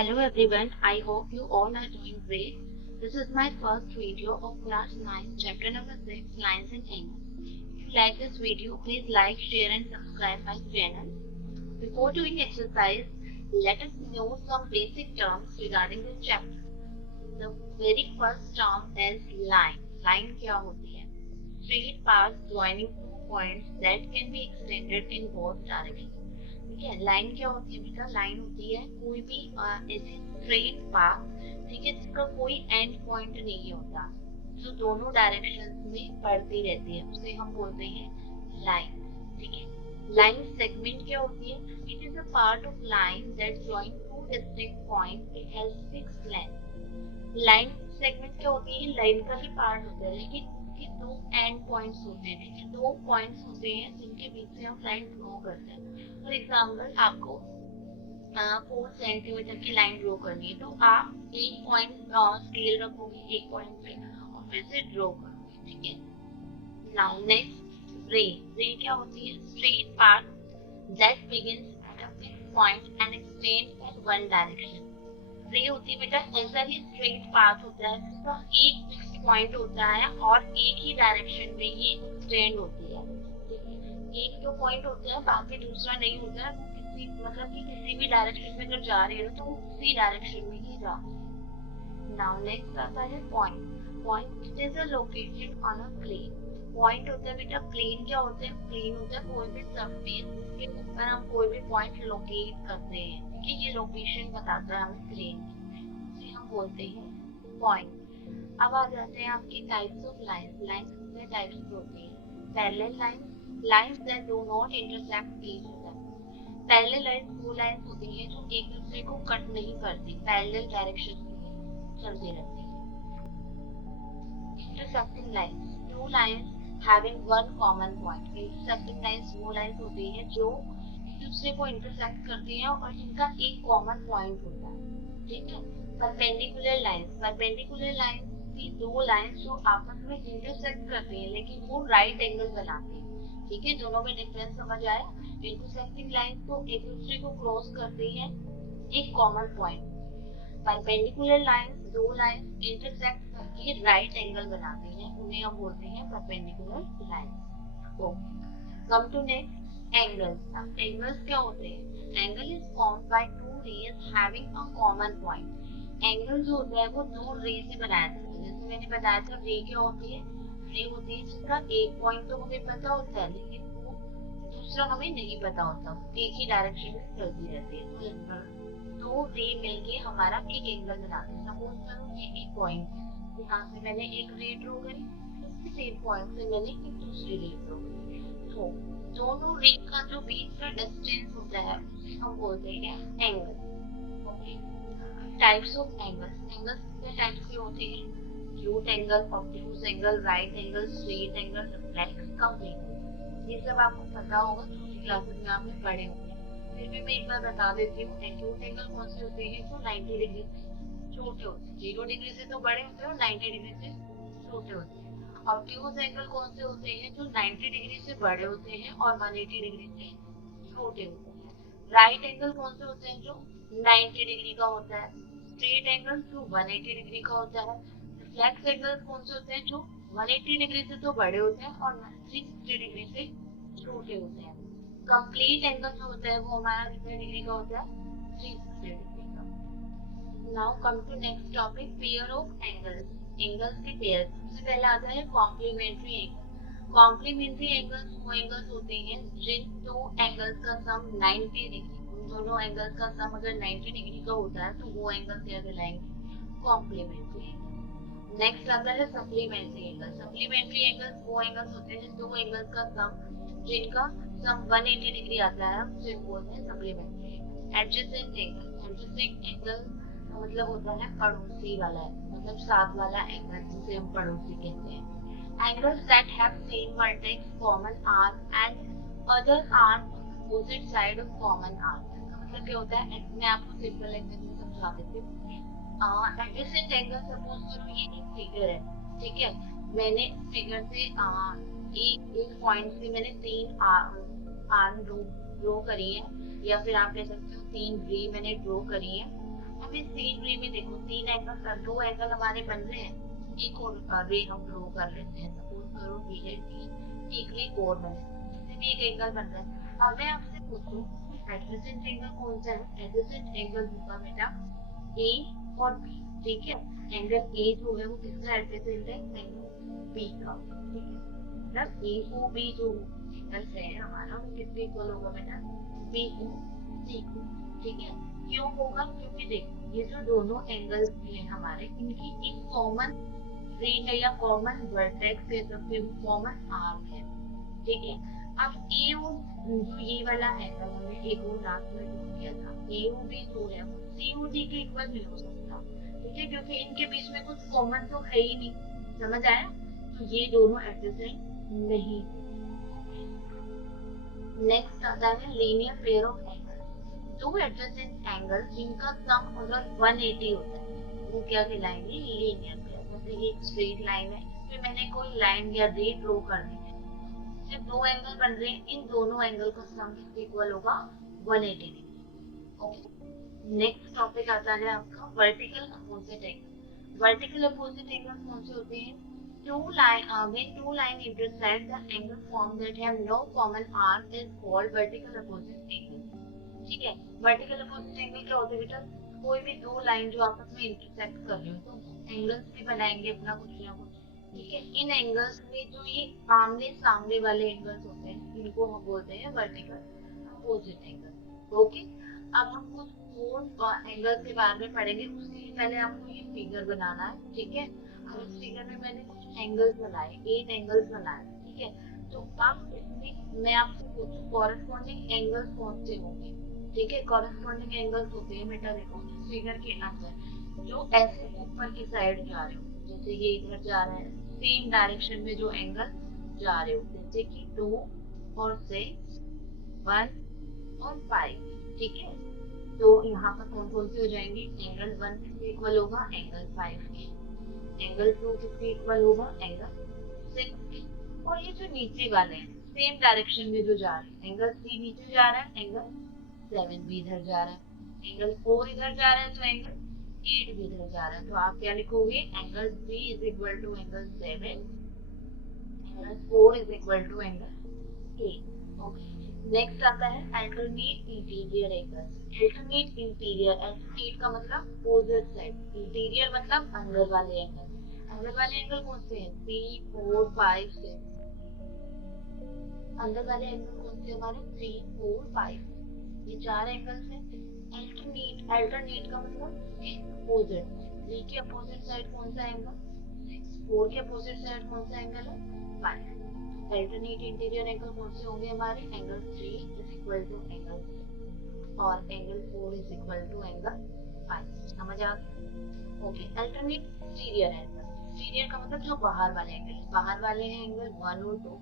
Hello everyone, I hope you all are doing great. This is my first video of class 9, chapter number 6, Lines in English. If you like this video, please like, share and subscribe my channel. Before doing exercise, let us know some basic terms regarding this chapter. The very first term is line. Line क्या होती है? Straight path joining two points that can be extended in both directions. ठीक है, line क्या होती है बेटा? Line होती है कोई भी ऐसी स्ट्रेट पाथ, ठीक है, जिसका कोई एंड पॉइंट नहीं होता, जो दोनों डायरेक्शंस में बढ़ती रहती है, उसे हम बोलते हैं लाइन. ठीक है. लाइन सेगमेंट क्या होती है? It is a part of line that join two distinct point. It has fixed length. Line segment क्या होती है? लाइन का ही पार्ट होता है, लेकिन उसके दो एंड पॉइंट्स होते हैं, दो पॉइंट्स होते हैं जिनके बीच से हम लाइन ड्रॉ करते हैं. फॉर एग्जाम्पल, आपको 4 सेंटीमीटर की लाइन ड्रॉ करनी है, तो आप एक पॉइंट स्केल रखोगे एक पॉइंट पे और फिर से ड्रॉ करोगे. ठीक है. नाउ नेक्स्ट, रे. रे क्या होती है? Straight path that begins at a fixed point and extend at one direction. Ray होती है बेटा ऐसा ही स्ट्रेट पाथ होता है जिसका एक फिक्स्ड पॉइंट होता है और एक ही डायरेक्शन में ये एक्सटेंड होती है. एक जो पॉइंट होता है, बाकी दूसरा नहीं होता है. किसी मतलब कि किसी भी डायरेक्शन में अगर जा रहे हो तो उसी डायरेक्शन में ही जा. नाउ नेक्स्ट आता है point. Point it is a location on a plane. Point होता है बेटा, प्लेन क्या होता है? प्लेन होता है कोई भी सरफेस जिसके ऊपर हम कोई भी पॉइंट लोकेट करते हैं. ठीक है, ये लोकेशन बताता है हमें प्लेन की, इसे हम बोलते हैं पॉइंट. अब आ जाते हैं आपकी टाइप्स ऑफ लाइंस. लाइंस कितने टाइप्स होती है? Parallel lines, lines that do not intersect each other. Parallel lines वो लाइंस होती है जो एक दूसरे को कट नहीं करती, पैरेलल डायरेक्शन में चलती रहती है. Intersecting lines, two lines having one common point. Intersecting lines वो लाइंस होती है जो एक दूसरे को इंटरसेक्ट करती है और जिनका एक कॉमन पॉइंट होता है. ठीक है. परपेंडिकुलर लाइंस, परपेंडिकुलर लाइंस की दो लाइंस जो आपस में इंटरसेक्ट करती है लेकिन वो राइट एंगल बनाती है. ठीक है, दोनों में डिफरेंस समझ आया. इंटरसेक्टिंग लाइन को एक दूसरे को क्रॉस करती है एक कॉमन पॉइंट. परपेंडिकुलर लाइन दो लाइन इंटरसेक्ट करके राइट एंगल बनाती हैं, उन्हें हम बोलते हैं perpendicular line. Okay, come to next, angles. अब एंगल्स क्या होते हैं? Angle is formed by two rays having a common point. Angle जो होता है वो दो रे से बनाया जाता है. जैसे मैंने बताया था, रे क्या होती है? रे होती है जिसका एक पॉइंट तो हमें पता होता है लेकिन वो दूसरा हमें नहीं पता होता, एक ही डायरेक्शन में चलती रहती है. तो दो रे मिलके हमारा एक एंगल बनाते हैं. सपोज करो ये एक पॉइंट है, यहाँ से मैंने एक रे ड्रॉ करी, इसी सेम पॉइंट से मैंने एक दूसरी रे ड्रॉ करी. तो दोनों रे का जो बीच का डिस्टेंस होता है उसे हम बोलते हैं angle. Okay. Types of angles. Angles कितने टाइप्स के होते हैं? Acute angle, obtuse angle, right angle, straight angle, reflex, complete. ये सब आपको पता होगा, दूसरी क्लासेस में आपने पढ़े होंगे. फिर भी मैं एक बार बता देती हूँ. एक्यूट एंगल कौन से होते हैं? जो 90 डिग्री से छोटे होते हैं. 0 डिग्री से तो बड़े होते हैं और 90 डिग्री से छोटे होते हैं. ऑब्ट्यूज एंगल कौन से होते हैं? जो 90 डिग्री से बड़े होते हैं और 180 डिग्री से छोटे होते हैं. राइट एंगल कौन से होते हैं? जो 90 डिग्री का होता है. स्ट्रेट एंगल जो 180 डिग्री का होता है. रिफ्लेक्स एंगल्स कौन से होते हैं? जो 180 डिग्री से तो बड़े होते हैं और 360 डिग्री से छोटे होते हैं. कंप्लीट एंगल जो होता है वो हमारा कितने डिग्री का होता है? 360 डिग्री का. Now come to next topic, pair of angles. Angles के पेयर. सबसे पहला आता है कॉम्प्लीमेंट्री एंगल. कॉम्प्लीमेंट्री एंगल्स वो एंगल्स होते हैं जिन दो एंगल्स का सम 90 डिग्री, उन दोनों एंगल्स का सम अगर 90 डिग्री का होता है तो वो एंगल क्या कहलाएंगे? Complementary angle. नेक्स्ट आता है सप्लीमेंट्री एंगल. सप्लीमेंट्री एंगल्स वो एंगल्स होते हैं जिन दो एंगल्स का सम जिनका सम 180 डिग्री आता है, उसे बोलते हैं supplementary angle. Adjacent angle. Adjacent angle मतलब होता है पड़ोसी वाला, मतलब साथ वाला एंगल, जिसे हम पड़ोसी कहते हैं. Angles that have same vertex, common arm and other arm opposite side of common arm. मतलब क्या होता है? मैं आपको सिंपल लैंग्वेज में समझा देती हूँ. एडजेसेंट एंगल, सपोज करो ये एक फिगर है. ठीक है, मैंने फिगर से एक पॉइंट से मैंने 3 आर्म ड्रॉ करी है, या फिर आप कह सकते हो 3 रे मैंने ड्रॉ करी है. भी सेम वे में देखो, तीन एंगल, दो एंगल हमारे बन रहे हैं। एक और रे हम ड्रॉ कर लेते हैं, सपोज करो डी है डी, एक रे और बने, इससे भी एक एंगल बन रहा है। अब मैं आपसे पूछूं एडजेसेंट एंगल कौन सा है? एडजेसेंट एंगल होगा बेटा ए और बी, ठीक है। एंगल ए जो है वो किसका एडजेसेंट है? एंगल बी का, ठीक है। मतलब ए को बी जो एंगल है हमारा वो किसके इक्वल होगा बेटा? बी को सी को, ठीक है। क्यों होगा? क्योंकि देखो ये जो दोनों एंगल्स हैं हमारे, इनकी एक कॉमन रे है या कॉमन वर्टेक्स है, तो फिर कॉमन आर्म है, ठीक है। अब ए ओ जो ये वाला एंगल हमने एक और लास्ट में ड्रॉ किया था, ए ओ बी जो है वो सी ओ डी के इक्वल नहीं हो सकता, ठीक है, क्योंकि इनके बीच में कुछ कॉमन तो है ही नहीं। समझ आया? तो ये दोनों एडजेसेंट नहीं। नेक्स्ट आता है लीनियर पेयर ऑफ एंगल। दो एडजेसेंट एंगल जिनका सम अगर 180 होता है वो क्या कहलाएंगे? Linear pair. जैसे ये एक स्ट्रेट लाइन है, इस पे मैंने कोई लाइन या रे ड्रॉ कर दी है, सिर्फ दो एंगल बन रहे हैं, इन दोनों एंगल का सम किसके इक्वल होगा? 180 डिग्री। ओके। नेक्स्ट टॉपिक आता है आपका vertical opposite angle. Vertical opposite angle कौन से होते हैं? When two lines intersect, the angle formed that have no common arc is called vertical opposite angle. ठीक है। वर्टिकल अपोजिट एंगल क्या होता है बेटा? कोई भी दो लाइन जो आपस में इंटरसेक्ट कर रही हो तो एंगल्स भी बनाएंगे अपना कुछ ना कुछ, ठीक है। इन एंगल्स में जो ये आमने सामने वाले एंगल्स होते हैं इनको हम बोलते हैं वर्टिकल अपोजिट एंगल। ओके। अब हम कुछ और एंगल्स के बारे में पढ़ेंगे, उससे पहले आपको ये फिगर बनाना है, ठीक है। और इस फिगर में मैंने कुछ एंगल्स बनाए, 8 एंगल्स बनाए, ठीक है। तो अब इसमें मैं आपसे पूछूं कॉरेस्पॉन्डिंग एंगल्स कौन से होंगे, ठीक है। कॉरेस्पॉन्डिंग एंगल्स होते हैं बेटा देखो इस फिगर के अंदर जो ऐसे ऊपर की साइड जा रहे हो, जैसे ये इधर जा रहा है, सेम डायरेक्शन में जो एंगल जा रहे हो, जैसे कि 2 और 6, 1 और 5, ठीक है। तो यहाँ पर कौन कौन से हो जाएंगे? एंगल 1 किसके इक्वल होगा? एंगल 5 के। एंगल 2 किसके इक्वल होगा? एंगल 6 के। और ये जो नीचे वाले हैं सेम डायरेक्शन में जो जा रहे हैं, एंगल 3 नीचे जा रहा है, एंगल 7 भी इधर जा रहा है, एंगल 4 इधर जा रहा है, तो एंगल 8 भी इधर जा रहा है। तो आप क्या लिखोगे? Angle 3 is equal to angle 7, angle 4 is equal to angle 8। Okay. Next आता है alternate interior angles. Alternate interior, alternate का मतलब अपोजिट साइड, इंटीरियर मतलब अंदर वाले एंगल। अंदर वाले एंगल कौन से हैं? 3, 4, 5, 6। अंदर वाले एंगल कौन से हमारे? 3, 4, 5, ये चार एंगल्स हैं। अल्टरनेट, अल्टरनेट का मतलब अपोजिट। 3 के अपोजिट साइड कौन सा एंगल? 6। 4 के अपोजिट साइड कौन सा एंगल है? 5। अल्टरनेट इंटीरियर एंगल कौन से होंगे हमारे? Angle 3 is equal to angle 6 और angle 4 is equal to angle 5। समझ आ गया? Okay. Alternate exterior angle, exterior का मतलब जो बाहर वाले एंगल, बाहर वाले हैं एंगल 1 और 2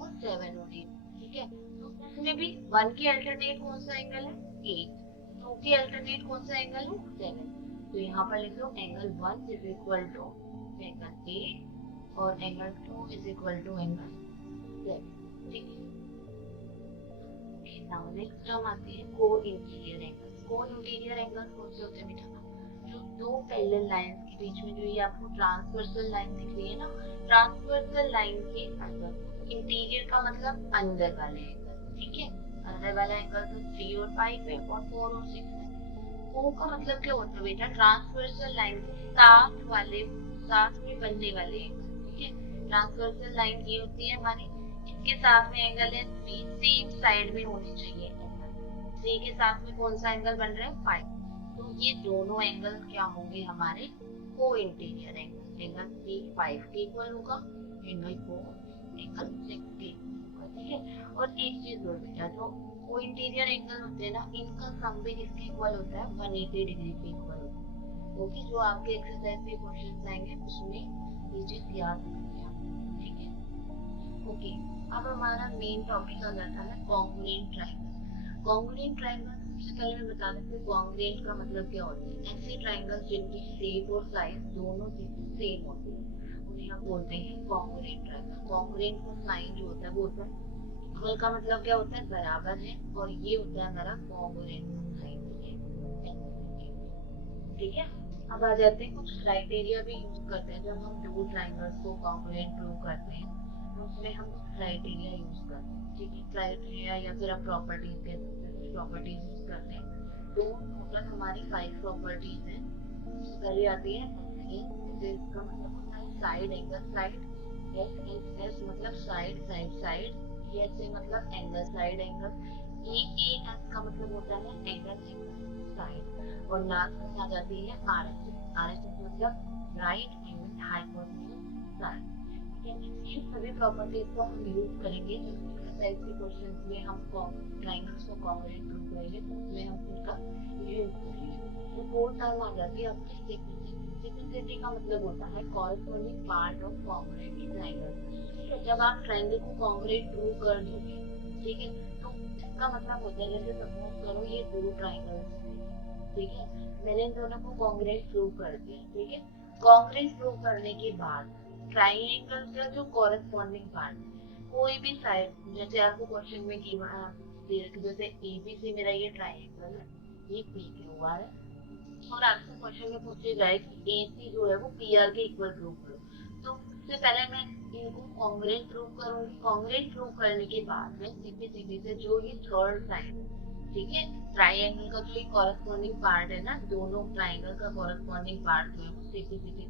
और 7 और 8, ठीक है। तो उसमें भी 1 के अल्टरनेट कौन सा एंगल है? 8। 2 के अल्टरनेट कौन सा एंगल है? 7। तो यहाँ पर लिख लो angle 1 is equal to angle 8 और angle 2 is equal to angle 7, ठीक है। नाउ नेक्स्ट टर्म आती है co interior angles. Co interior angles कौन से होते हैं बेटा? जो दो पैरेलल लाइंस के बीच में जो ये आपको ट्रांसवर्सल लाइन दिख रही है ना, ट्रांसवर्सल लाइन के अंदर, इंटीरियर का मतलब अंदर वाले एंगल, ठीक है। अंदर वाला एंगल तो 3 और 5 है और 4 और 6 है। को का मतलब क्या होता है बेटा? ट्रांसवर्सल लाइन के साथ में बनने वाले एंगल, ठीक है। ट्रांसवर्सल लाइन ये होती है हमारी, इसके साथ में एंगल है 3, सेम साइड में होनी चाहिए एंगल। 3 के साथ में कौन सा एंगल बन रहा है? 5। तो ये दोनों एंगल क्या होंगे हमारे? को इंटीरियर एंगल। एंगल 3 5 के इक्वल होगा, एंगल 4 एंगल 6 के इक्वल, ठीक है। और एक चीज और बेटा, जो को इंटीरियर एंगल होते हैं ना, इनका सम भी किसके इक्वल होता है? 180 डिग्री के इक्वल होता है। क्योंकि जो आपके एक्सरसाइज के क्वेश्चंस आएंगे उसमें ये चीज याद रखिए आप, ठीक है। ओके। अब हमारा मेन टॉपिक आ जाता है कॉन्ग्रुएंट ट्रायंगल। कॉन्ग्रुएंट ट्रायंगल सबसे पहले मैं बता देती हूँ कॉन्ग्रुएंट का मतलब क्या होता है। ऐसे ट्रायंगल जिनकी शेप और साइज दोनों सेम होती है उन्हें हम बोलते हैं कॉन्ग्रुएंट ट्रायंगल। कॉन्ग्रुएंट का साइन जो होता है वो होता है इक्वल, का मतलब क्या होता है? बराबर है, और ये होता है हमारा कॉन्ग्रुएंट का साइन, ठीक है। अब आ जाते हैं कुछ क्राइटेरिया भी यूज करते हैं जब हम दो ट्राइंगल्स को कॉन्ग्रुएंट प्रूव करते हैं, तो उसमें हम क्राइटेरिया यूज करते हैं। ठीक है, क्राइटेरिया या फिर आप प्रॉपर्टीज कह सकते हैं, प्रॉपर्टीज यूज करते हैं। तो टोटल हमारी 5 प्रॉपर्टीज हैं। पहले आती है इसका मतलब होता है साइड एंगल साइड, एस मतलब साइड साइड साइड, एस से मतलब angle side angle, A S का मतलब होता है एंगल एंगल साइड, और लास्ट में आ जाती है R S S, R S S मतलब राइट एंगल हाइपोटेन्यूज साइड। ये सभी प्रॉपर्टीज को हम यूज करेंगे एक्सरसाइज के क्वेश्चंस में। हम ट्रायंगल्स को कॉन्ग्रुएंट प्रूव करेंगे तो उसमें हम उनका यूज करेंगे। तो फोर्थ टर्म आ जाती है आपकी सेकेंसिटी। सेकेंसिटी का मतलब होता है corresponding part of congruent triangle. ठीक है, जब आप ट्रायंगल को कॉन्ग्रुएंट प्रूव कर दोगे, ठीक है, तो इसका मतलब होता है जैसे सपोज करो ये दो ट्रायंगल्स थे, ठीक है, मैंने इन दोनों को कॉन्ग्रुएंट प्रूव कर दिया। ठीक है, कॉन्ग्रुएंट प्रूव करने के बाद ट्रायंगल का जो कॉरेस्पॉन्डिंग पार्ट, कोई भी साइड, जैसे आपको क्वेश्चन में जैसे एबीसी मेरा ये ट्रायंगल है, ये पी क्यू आर है, और आपसे क्वेश्चन में पूछे जाए कि एसी जो है वो पीआर के इक्वल प्रूव करो, तो सबसे पहले मैं इनको कॉन्ग्रुएंट प्रूव करूंगी। कॉन्ग्रुएंट प्रूव करने के बाद में सीपी सीपी से जो ये थर्ड साइड, ठीक है, ट्रायंगल का जो ये कॉरेस्पॉन्डिंग पार्ट है ना, दोनों ट्रायंगल का कॉरेस्पॉन्डिंग पार्ट जो है सीपी सीपी